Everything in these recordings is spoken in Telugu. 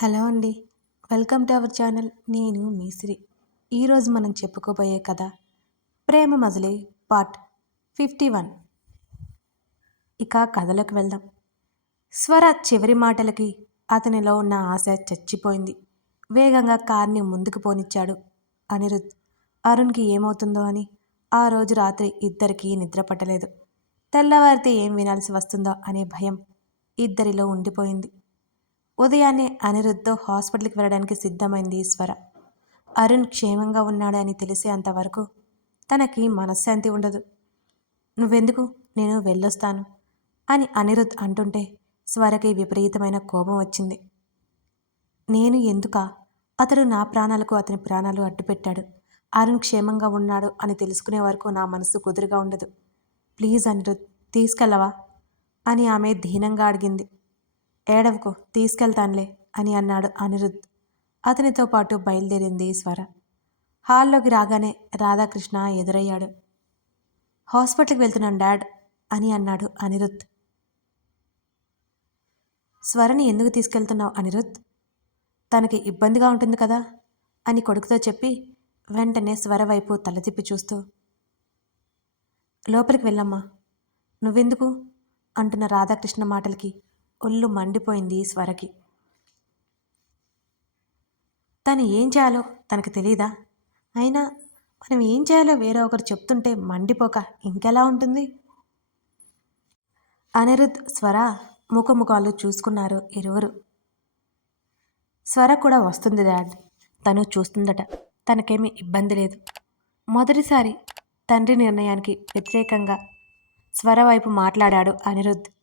హలో అండి. Welcome to our channel. నేను మీసిరి ఈరోజు మనం చెప్పుకోబోయే కథ ప్రేమ మజిలీ పార్ట్ ఫిఫ్టీ వన్. ఇక కథలకు వెళ్దాం. స్వర చివరి మాటలకి అతనిలో ఉన్న ఆశ చచ్చిపోయింది. వేగంగా కార్ని ముందుకు పోనిచ్చాడు అనిరుద్. అరుణ్కి ఏమవుతుందో అని ఆ రోజు రాత్రి ఇద్దరికీ నిద్ర పట్టలేదు తెల్లవారితే ఏం వినాల్సి వస్తుందో అనే భయం ఇద్దరిలో ఉండిపోయింది. ఉదయాన్నే అనిరుద్ధ్తో హాస్పిటల్కి వెళ్ళడానికి సిద్ధమైంది ఈశ్వర. అరుణ్ క్షేమంగా ఉన్నాడని తెలిసే అంతవరకు తనకి మనశ్శాంతి ఉండదు. నువ్వెందుకు? నేను వెళ్ళొస్తాను అని అనిరుద్ధ్ అంటుంటే స్వరకి విపరీతమైన కోపం వచ్చింది. నేను ఎందుక? అతడు నా ప్రాణాలకు అతని ప్రాణాలు అడ్డుపెట్టాడు. అరుణ్ క్షేమంగా ఉన్నాడు అని తెలుసుకునే వరకు నా మనసు కుదురుగా ఉండదు. ప్లీజ్ అనిరుద్ధ్ తీసుకెళ్ళవా? అని ఆమె దీనంగా అడిగింది. ఏడవకు తీసుకెళ్తానులే అని అన్నాడు అనిరుద్ధ్. అతనితో పాటు బయలుదేరింది స్వర హాల్లోకి రాగానే రాధాకృష్ణ ఎదురయ్యాడు. హాస్పిటల్కి వెళ్తున్నాను డాడ్ అని అన్నాడు అనిరుద్ధ్. స్వరని ఎందుకు తీసుకెళ్తున్నావు అనిరుద్ధ్? తనకి ఇబ్బందిగా ఉంటుంది కదా అని కొడుకుతో చెప్పి వెంటనే స్వర వైపు తల తిప్పి చూస్తూ. లోపలికి వెళ్ళమ్మా. నువ్వెందుకు? అంటున్న రాధాకృష్ణ మాటలకి. ఒళ్ళు మండిపోయింది స్వరకి. తను ఏం చేయాలో తనకు తెలీదా? అయినా మనం ఏం చేయాలో వేరే ఒకరు చెప్తుంటే మండిపోక ఇంకెలా ఉంటుంది? అనిరుద్ స్వర ముఖముఖాలు చూసుకున్నారు ఇరువురు. స్వర కూడా వస్తుంది డాడ్. తను చూస్తుందట. తనకేమీ ఇబ్బంది లేదు. మొదటిసారి తండ్రి నిర్ణయానికి వ్యతిరేకంగా స్వర వైపు మాట్లాడాడు అనిరుద్.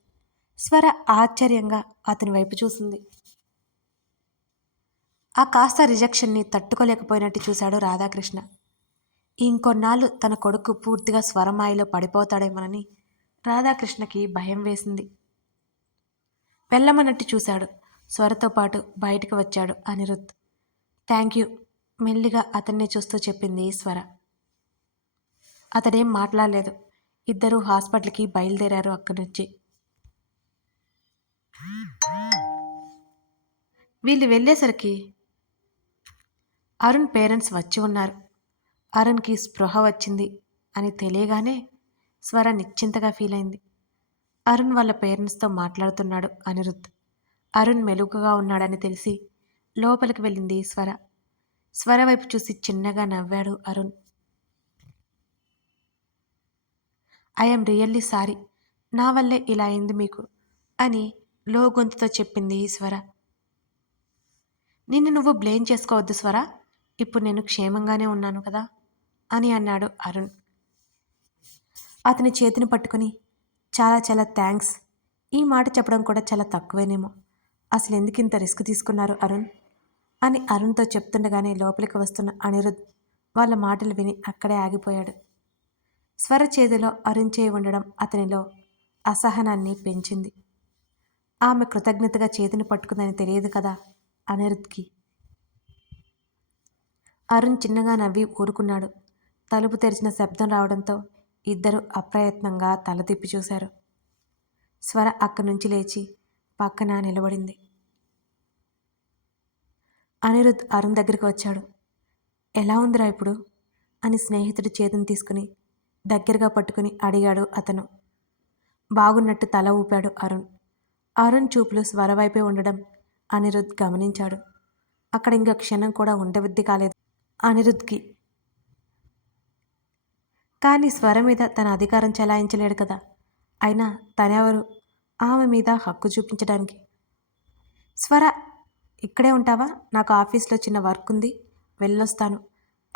స్వర ఆశ్చర్యంగా అతని వైపు చూసింది. ఆ కాస్త రిజెక్షన్ని తట్టుకోలేకపోయినట్టు చూశాడు రాధాకృష్ణ. ఇంకొన్నాళ్ళు తన కొడుకు పూర్తిగా స్వరమాయిలో పడిపోతాడేమోనని రాధాకృష్ణకి భయం వేసింది. వెళ్ళమన్నట్టు చూశాడు. స్వరతో పాటు బయటకు వచ్చాడు అనిరుద్ థ్యాంక్ యూ మెల్లిగా అతన్ని చూస్తూ చెప్పింది స్వర. అతడేం మాట్లాడలేదు. ఇద్దరూ హాస్పిటల్కి బయలుదేరారు అక్కడి నుంచి. వీళ్ళు వెళ్ళేసరికి అరుణ్ పేరెంట్స్ వచ్చి ఉన్నారు. అరుణ్కి స్పృహ వచ్చింది అని తెలియగానే స్వర నిశ్చింతగా ఫీల్ అయింది. అరుణ్ వాళ్ళ పేరెంట్స్తో మాట్లాడుతున్నాడు అనిరుద్ అరుణ్ మెలుగుగా ఉన్నాడని తెలిసి లోపలికి వెళ్ళింది స్వర. స్వర వైపు చూసి చిన్నగా నవ్వాడు అరుణ్. I'm really sorry. నా వల్లే ఇలా అయింది మీకు అని లో గొంతుతో చెప్పింది స్వర. నిన్ను నువ్వు బ్లేమ్ చేసుకోవద్దు స్వర. ఇప్పుడు నేను క్షేమంగానే ఉన్నాను కదా? అని అన్నాడు అరుణ్. అతని చేతిని పట్టుకుని చాలా చాలా థ్యాంక్స్. ఈ మాట చెప్పడం కూడా చాలా తక్కువేనేమో. అసలు ఎందుకు ఇంత రిస్క్ తీసుకున్నారు అరుణ్? అని అరుణ్తో చెప్తుండగానే లోపలికి వస్తున్న అనిరుద్ వాళ్ళ మాటలు విని అక్కడే ఆగిపోయాడు. స్వర చేతిలో అరుణ్ చేయి ఉండడం అతనిలో అసహనాన్ని పెంచింది. ఆమె కృతజ్ఞతగా చేతిని పట్టుకుందని తెలియదు కదా? అనిరుద్ధ్కి. అరుణ్ చిన్నగా నవ్వి ఊరుకున్నాడు. తలుపు తెరిచిన శబ్దం రావడంతో ఇద్దరు అప్రయత్నంగా తల తిప్పి చూశారు. స్వర అక్కడి నుంచి లేచి పక్కన నిలబడింది. అనిరుద్ అరుణ్ దగ్గరికి వచ్చాడు. ఎలా ఉందిరా ఇప్పుడు? అని స్నేహితుడి చేతిని తీసుకుని దగ్గరగా పట్టుకుని అడిగాడు అతను. బాగున్నట్టు తల ఊపాడు అరుణ్. అరుణ్ చూపులు స్వరవైపే ఉండడం అనిరుద్ గమనించాడు. అక్కడ ఇంకా క్షణం కూడా ఉండబుద్ధి కాలేదు అనిరుద్ధ్కి కానీ స్వర మీద తన అధికారం చెలాయించలేడు కదా. అయినా తనెవరు ఆమె మీద హక్కు చూపించడానికి. స్వర ఇక్కడే ఉంటావా? నాకు ఆఫీస్లో చిన్న వర్క్ ఉంది. వెళ్ళొస్తాను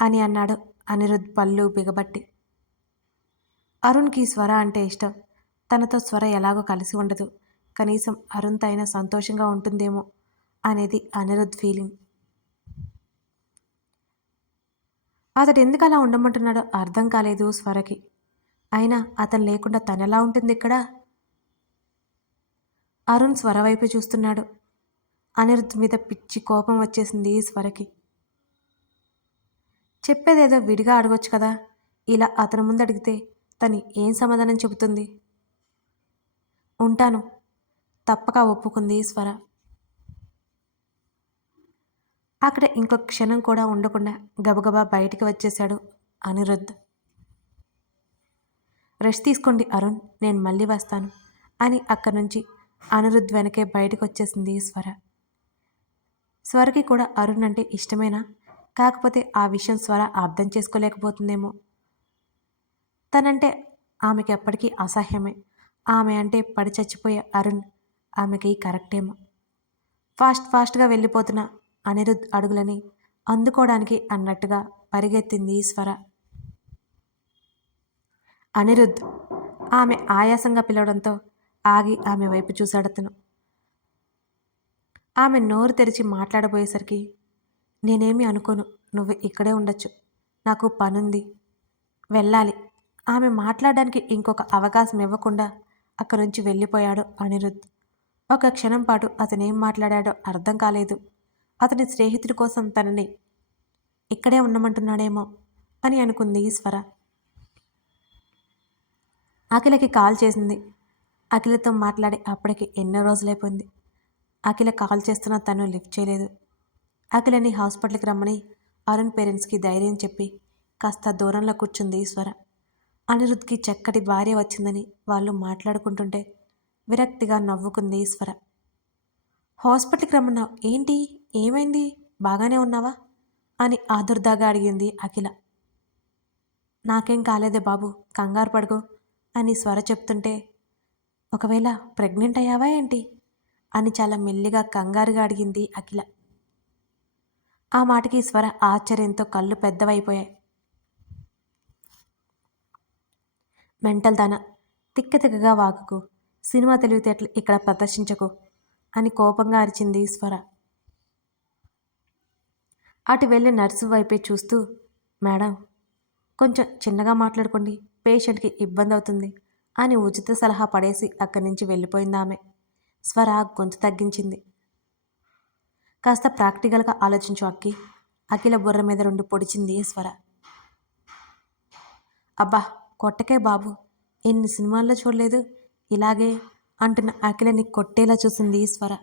అని అన్నాడు అనిరుద్ పళ్ళు బిగబట్టి. అరుణ్కి స్వర అంటే ఇష్టం. తనతో స్వర ఎలాగో కలిసి ఉండదు. కనీసం అరుణ్తో అయినా సంతోషంగా ఉంటుందేమో అనేది అనిరుద్ ఫీలింగ్ అతడు ఎందుకు అలా ఉండమంటున్నాడో అర్థం కాలేదు స్వరకి. అయినా అతను లేకుండా తనెలా ఉంటుంది ఇక్కడ? అరుణ్ స్వర వైపు చూస్తున్నాడు. అనిరుద్ మీద పిచ్చి కోపం వచ్చేసింది స్వరకి. చెప్పేదేదో విడిగా అడగొచ్చు కదా? ఇలా అతని ముందు అడిగితే తను ఏం సమాధానం చెబుతుంది? ఉంటాను. తప్పక ఒప్పుకుంది స్వర. అక్కడ ఇంకొక క్షణం కూడా ఉండకుండా గబగబా బయటికి వచ్చేశాడు అనిరుద్ధ్. రెస్ట్ తీసుకోండి అరుణ్ నేను మళ్ళీ వస్తాను అని అక్కడి నుంచి అనిరుద్ధ్ వెనకే బయటకు వచ్చేసింది స్వర. స్వరకి కూడా అరుణ్ అంటే ఇష్టమేనా? కాకపోతే ఆ విషయం స్వర అర్థం చేసుకోలేకపోతుందేమో. తనంటే ఆమెకి ఎప్పటికీ అసహ్యమే. ఆమె అంటే పడి చచ్చిపోయే అరుణ్ ఆమెకి కరెక్టేమో. ఫాస్ట్ ఫాస్ట్గా వెళ్ళిపోతున్న అనిరుద్ధ్ అడుగులని అందుకోవడానికి అన్నట్టుగా పరిగెత్తింది స్వర అనిరుద్ధ్ ఆమె ఆయాసంగా పిలవడంతో ఆగి ఆమె వైపు చూశాడతను. ఆమె నోరు తెరిచి మాట్లాడబోయేసరికి నేనేమి అనుకోను. నువ్వు ఇక్కడే ఉండొచ్చు. నాకు పనుంది. వెళ్ళాలి. ఆమె మాట్లాడడానికి ఇంకొక అవకాశం ఇవ్వకుండా అక్కడి నుంచి వెళ్ళిపోయాడు అనిరుద్ధ్. ఒక క్షణం పాటు అతనేం మాట్లాడాడో అర్థం కాలేదు. అతని స్నేహితుడి కోసం తనని ఇక్కడే ఉండమంటున్నాడేమో అని అనుకుంది ఈశ్వర. అఖిలకి కాల్ చేసింది. అఖిలతో మాట్లాడి అప్పటికి ఎన్నో రోజులైపోయింది. అఖిల కాల్ చేస్తున్నా తను లిఫ్ట్ చేయలేదు. అఖిలని హాస్పిటల్కి రమ్మని అరుణ్ పేరెంట్స్కి ధైర్యం చెప్పి కాస్త దూరంలో కూర్చుంది ఈశ్వర. అనిరుద్ధ్కి చక్కటి భార్య వచ్చిందని వాళ్ళు మాట్లాడుకుంటుంటే విరక్తిగా నవ్వుకుంది ఈశ్వర. హాస్పిటల్కి రమ్మన్నావు. ఏంటి? ఏమైంది? బాగానే ఉన్నావా? అని ఆదుర్దాగా అడిగింది అఖిల. నాకేం కాలేదే బాబు. కంగారు పడుకో అని స్వర చెప్తుంటే ఒకవేళ ప్రెగ్నెంట్ అయ్యావా ఏంటి? అని చాలా మెల్లిగా కంగారుగా అడిగింది అఖిల. ఆ మాటకి స్వర ఆశ్చర్యంతో కళ్ళు పెద్దవైపోయాయి. మెంటల్ దాన. తిక్క తిక్కగా వాగుకు. సినిమా తెలివితేటలు ఇక్కడ ప్రదర్శించకు అని కోపంగా అరిచింది స్వర అటు వెళ్ళి నర్సు వైపే చూస్తూ మేడం కొంచెం చిన్నగా మాట్లాడుకోండి పేషెంట్కి ఇబ్బంది అవుతుంది అని ఉచిత సలహా పడేసి అక్కడి నుంచి వెళ్ళిపోయింది ఆమె. స్వర గొంతు తగ్గించింది. కాస్త ప్రాక్టికల్గా ఆలోచించు అక్కి అఖిల బుర్ర మీద రెండు పొడిచింది స్వర అబ్బా కొట్టకే బాబు ఎన్ని సినిమాల్లో చూడలేదు ఇలాగే అంటున్న అఖిలని కొట్టేలా చూసింది ఈశ్వర.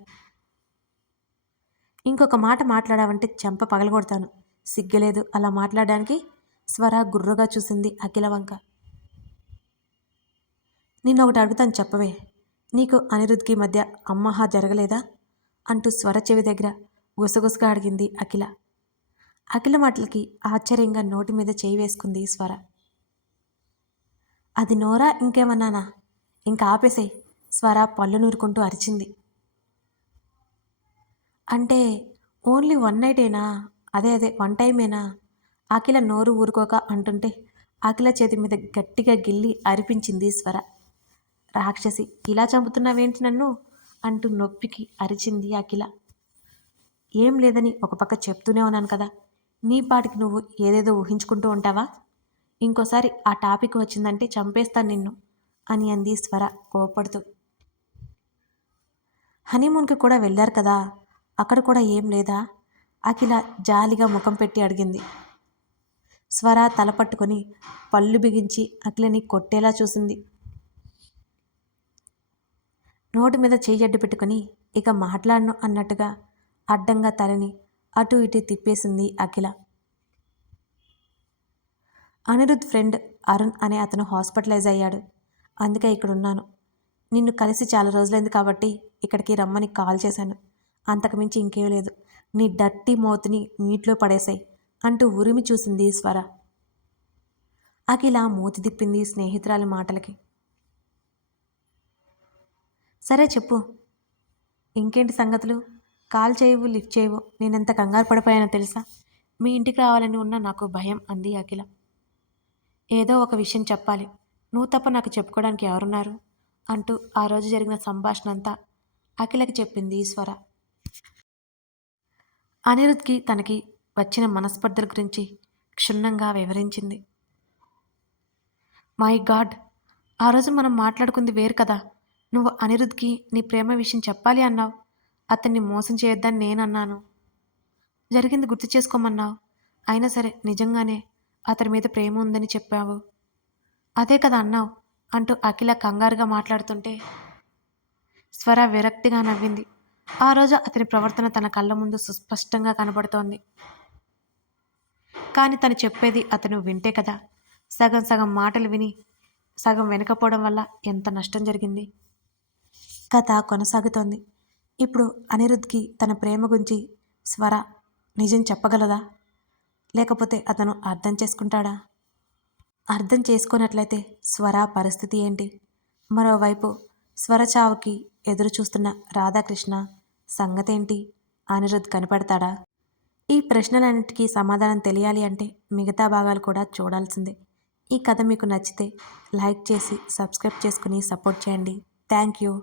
ఇంకొక మాట మాట్లాడావంటే చెంప పగలగొడతాను. సిగ్గలేదు అలా మాట్లాడడానికి స్వర గుర్రుగా చూసింది అఖిల వంక. నిన్న ఒకటి అడుగుతాను చెప్పవే. నీకు అనిరుద్ధ్కి మధ్య అమ్మహా జరగలేదా? అంటూ స్వర చెవి దగ్గర గుసగుసగా అడిగింది అఖిల. అఖిల మాటలకి ఆశ్చర్యంగా నోటి మీద చేయి వేసుకుంది స్వర అది నోరా ఇంకేమన్నానా? ఇంకా ఆపేసేయ్ స్వర పళ్ళు నూరుకుంటూ అరిచింది. అంటే ఓన్లీ వన్ నైటేనా? అదే అదే వన్ టైమేనా? అఖిల నోరు ఊరుకోక అంటుంటే అఖిల చేతి మీద గట్టిగా గిల్లి అరిపించింది స్వర. రాక్షసి ఇలా చంపుతున్నావేంటి నన్ను? అంటూ నొప్పికి అరిచింది అఖిల. ఏం లేదని ఒక పక్క చెప్తూనే ఉన్నాను కదా. నీ పాటికి నువ్వు ఏదేదో ఊహించుకుంటూ ఉంటావా? ఇంకోసారి ఆ టాపిక్ వచ్చిందంటే చంపేస్తాను నిన్ను. అని అంది స్వర కోపడుతూ హనీమూన్కి కూడా వెళ్ళారు కదా అక్కడ కూడా ఏం లేదా? అఖిల జాలిగా ముఖం పెట్టి అడిగింది. స్వర తల పట్టుకొని పళ్ళు బిగించి అఖిలని కొట్టేలా చూసింది. నోటి మీద చెయ్యడ్డు పెట్టుకుని ఇక మాట్లాడను అన్నట్టుగా అడ్డంగా తలని అటు ఇటు తిప్పేసింది అఖిల. అనిరుద్ ఫ్రెండ్ అరుణ్ అనే అతను హాస్పిటలైజ్ అయ్యాడు. అందుకే ఇక్కడ ఉన్నాను నిన్ను కలిసి చాలా రోజులైంది కాబట్టి ఇక్కడికి రమ్మని కాల్ చేశాను. అంతకుమించి ఇంకేం లేదు. నీ డట్టి మోతుని నీటిలో పడేశాయి అంటూ ఉరిమి చూసింది స్వర అఖిల మూతి తిప్పింది స్నేహితురాలి మాటలకి. సరే చెప్పు. ఇంకేంటి సంగతులు? కాల్ చేయవు లిఫ్ట్ చేయవు. నేనెంత కంగారు పడిపోయానో తెలుసా? మీ ఇంటికి రావాలని ఉన్న నాకు భయం అంది అఖిల. ఏదో ఒక విషయం చెప్పాలి. నువ్వు తప్ప నాకు చెప్పుకోవడానికి ఎవరున్నారు? అంటూ ఆ రోజు జరిగిన సంభాషణ అంతా అఖిలకి చెప్పింది ఈశ్వర. అనిరుద్ధ్కి తనకి వచ్చిన మనస్పర్ధల గురించి క్షుణ్ణంగా వివరించింది. My god! ఆ రోజు మనం మాట్లాడుకుంది వేరు కదా! నువ్వు అనిరుద్ధ్కి నీ ప్రేమ విషయం చెప్పాలి అన్నావు. అతన్ని మోసం చేయొద్దని నేను అన్నాను జరిగింది గుర్తు చేసుకోమన్నావు. అయినా సరే నిజంగానే అతని మీద ప్రేమ ఉందని చెప్పావు. అదే కదా అన్నావు అంటూ అఖిల కంగారుగా మాట్లాడుతుంటే స్వర విరక్తిగా నవ్వింది. ఆ రోజు అతని ప్రవర్తన తన కళ్ళ ముందు సుస్పష్టంగా కనబడుతోంది. కానీ తను చెప్పేది అతను వింటే కదా. సగం సగం మాటలు విని సగం వెనకపోవడం వల్ల ఎంత నష్టం జరిగింది? కథ కొనసాగుతోంది. ఇప్పుడు అనిరుద్ధ్కి తన ప్రేమ గురించి స్వర నిజం చెప్పగలదా? లేకపోతే అతను అర్థం చేసుకుంటాడా? అర్థం చేసుకున్నట్లయితే స్వర పరిస్థితి ఏంటి? మరోవైపు స్వర చావుకి ఎదురు చూస్తున్న రాధాకృష్ణ సంగతేంటి? అనిరుద్ కనపడతాడా? ఈ ప్రశ్నలన్నిటికీ సమాధానం తెలియాలి అంటే మిగతా భాగాలు కూడా చూడాల్సిందే. ఈ కథ మీకు నచ్చితే లైక్ చేసి సబ్స్క్రైబ్ చేసుకుని సపోర్ట్ చేయండి. Thank you.